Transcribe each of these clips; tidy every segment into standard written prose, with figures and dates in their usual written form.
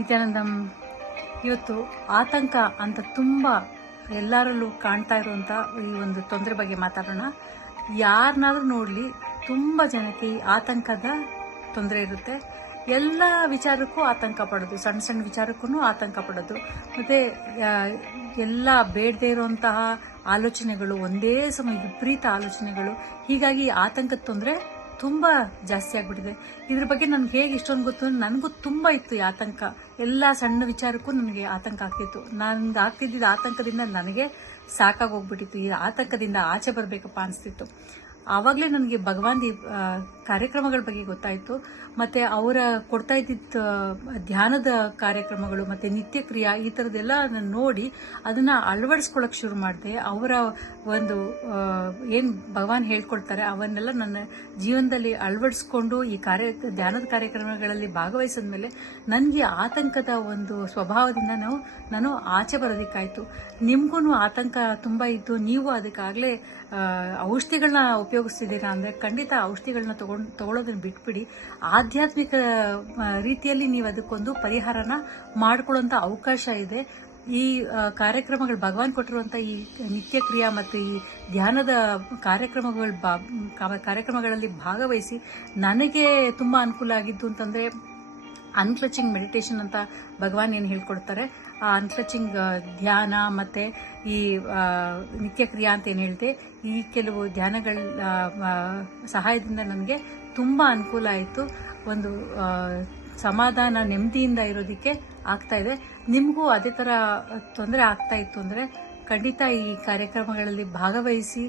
ನಿತ್ಯಾನಂದಂ ಇವತ್ತು ಆತಂಕ ಅಂತ ತುಂಬ ಎಲ್ಲರಲ್ಲೂ ಕಾಣ್ತಾ ಇರುವಂಥ ಈ ಒಂದು ತೊಂದರೆ ಬಗ್ಗೆ ಮಾತಾಡೋಣ. ಯಾರನ್ನಾದ್ರೂ ನೋಡಲಿ ತುಂಬ ಜನಕ್ಕೆ ಈ ಆತಂಕದ ತೊಂದರೆ ಇರುತ್ತೆ. ಎಲ್ಲ ವಿಚಾರಕ್ಕೂ ಆತಂಕ ಪಡೋದು, ಸಣ್ಣ ಸಣ್ಣ ವಿಚಾರಕ್ಕೂ ಆತಂಕ ಪಡೋದು, ಮತ್ತು ಎಲ್ಲ ಬೇಡದೇ ಇರುವಂತಹ ಆಲೋಚನೆಗಳು, ಒಂದೇ ಸಮಯ ವಿಪರೀತ ಆಲೋಚನೆಗಳು. ಹೀಗಾಗಿ ಆತಂಕದ ತೊಂದರೆ ತುಂಬ ಜಾಸ್ತಿ ಆಗಿಬಿಟ್ಟಿದೆ. ಇದ್ರ ಬಗ್ಗೆ ನನಗೆ ಹೇಗೆ ಇಷ್ಟೊಂದು ಗೊತ್ತು, ನನಗೂ ತುಂಬ ಇತ್ತು ಈ ಆತಂಕ. ಎಲ್ಲ ಸಣ್ಣ ವಿಚಾರಕ್ಕೂ ನನಗೆ ಆತಂಕ ಆಗ್ತಿತ್ತು. ನಾನು ಆಗ್ತಿದ್ದ ಆತಂಕದಿಂದ ನನಗೆ ಸಾಕಾಗೋಗ್ಬಿಟ್ಟಿತ್ತು. ಈ ಆತಂಕದಿಂದ ಆಚೆ ಬರಬೇಕಪ್ಪ ಅನಿಸ್ತಿತ್ತು. ಆವಾಗಲೇ ನನಗೆ ಭಗವಾನ್ ಕಾರ್ಯಕ್ರಮಗಳ ಬಗ್ಗೆ ಗೊತ್ತಾಯಿತು. ಮತ್ತು ಅವರ ಕೊಡ್ತಾ ಇದ್ದಿದ್ದ ಧ್ಯಾನದ ಕಾರ್ಯಕ್ರಮಗಳು ಮತ್ತು ನಿತ್ಯ ಕ್ರಿಯಾ ಈ ಥರದ್ದೆಲ್ಲ ನಾನು ನೋಡಿ ಅದನ್ನು ಅಳವಡಿಸ್ಕೊಳ್ಳೋಕೆ ಶುರು ಮಾಡಿದೆ. ಅವರ ಒಂದು ಏನು ಭಗವಾನ್ ಹೇಳ್ಕೊಡ್ತಾರೆ ಅವನ್ನೆಲ್ಲ ನನ್ನ ಜೀವನದಲ್ಲಿ ಅಳವಡಿಸ್ಕೊಂಡು ಈ ಧ್ಯಾನದ ಕಾರ್ಯಕ್ರಮಗಳಲ್ಲಿ ಭಾಗವಹಿಸಿದ ಮೇಲೆ ನನಗೆ ಆತಂಕದ ಒಂದು ಸ್ವಭಾವದಿಂದ ನಾನು ಆಚೆ ಬರೋದಕ್ಕಾಯಿತು. ನಿಮಗೂ ಆತಂಕ ತುಂಬ ಇದ್ದು ನೀವು ಅದಕ್ಕಾಗಲೇ ಔಷಧಿಗಳನ್ನ ಉಪಯೋಗಿಸ್ತಿದ್ದೀರಾ ಅಂದರೆ ಖಂಡಿತ ಔಷಧಿಗಳನ್ನ ತಗೊಳ್ಳೋದನ್ನ ಬಿಟ್ಬಿಡಿ. ಆಧ್ಯಾತ್ಮಿಕ ರೀತಿಯಲ್ಲಿ ನೀವು ಅದಕ್ಕೊಂದು ಪರಿಹಾರನ ಮಾಡ್ಕೊಳ್ಳೋಂಥ ಅವಕಾಶ ಇದೆ. ಈ ಕಾರ್ಯಕ್ರಮಗಳು ಭಗವಾನ್ ಕೊಟ್ಟಿರುವಂಥ ಈ ನಿತ್ಯ ಕ್ರಿಯಾ ಮತ್ತು ಈ ಧ್ಯಾನದ ಕಾರ್ಯಕ್ರಮಗಳಲ್ಲಿ ಭಾಗವಹಿಸಿ ನನಗೆ ತುಂಬ ಅನುಕೂಲ ಆಗಿದ್ದು ಅಂತಂದರೆ ಅನ್ಕ್ಲಚಿಂಗ್ ಮೆಡಿಟೇಷನ್ ಅಂತ ಭಗವಾನ್ ಏನು ಹೇಳ್ಕೊಡ್ತಾರೆ, ಆ ಅನ್ಕ್ಲಚಿಂಗ್ ಧ್ಯಾನ ಮತ್ತು ಈ ನಿತ್ಯ ಕ್ರಿಯಾ ಅಂತ ಏನು ಹೇಳಿದೆ, ಈ ಕೆಲವು ಧ್ಯಾನಗಳ ಸಹಾಯದಿಂದ ನನಗೆ ತುಂಬ ಅನುಕೂಲ ಆಯಿತು. ಒಂದು ಸಮಾಧಾನ, ನೆಮ್ಮದಿಯಿಂದ ಇರೋದಕ್ಕೆ ಆಗ್ತಾಯಿದೆ. ನಿಮಗೂ ಅದೇ ಥರ ತೊಂದರೆ ಆಗ್ತಾಯಿತ್ತು ಅಂದರೆ ಖಂಡಿತ ಈ ಕಾರ್ಯಕ್ರಮಗಳಲ್ಲಿ ಭಾಗವಹಿಸಿ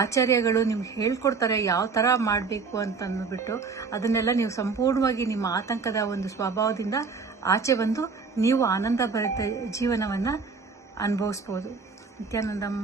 ಆಚಾರ್ಯಗಳು ನಿಮ್ಗೆ ಹೇಳ್ಕೊಡ್ತಾರೆ ಯಾವ ಥರ ಮಾಡಬೇಕು ಅಂತಂದ್ಬಿಟ್ಟು ಅದನ್ನೆಲ್ಲ ನೀವು ಸಂಪೂರ್ಣವಾಗಿ ನಿಮ್ಮ ಆತಂಕದ ಒಂದು ಸ್ವಭಾವದಿಂದ ಆಚೆ ಬಂದು ನೀವು ಆನಂದ ಭರಿತ ಜೀವನವನ್ನು ಅನುಭವಿಸ್ಬೋದು. ನಿತ್ಯಾನಂದಂ.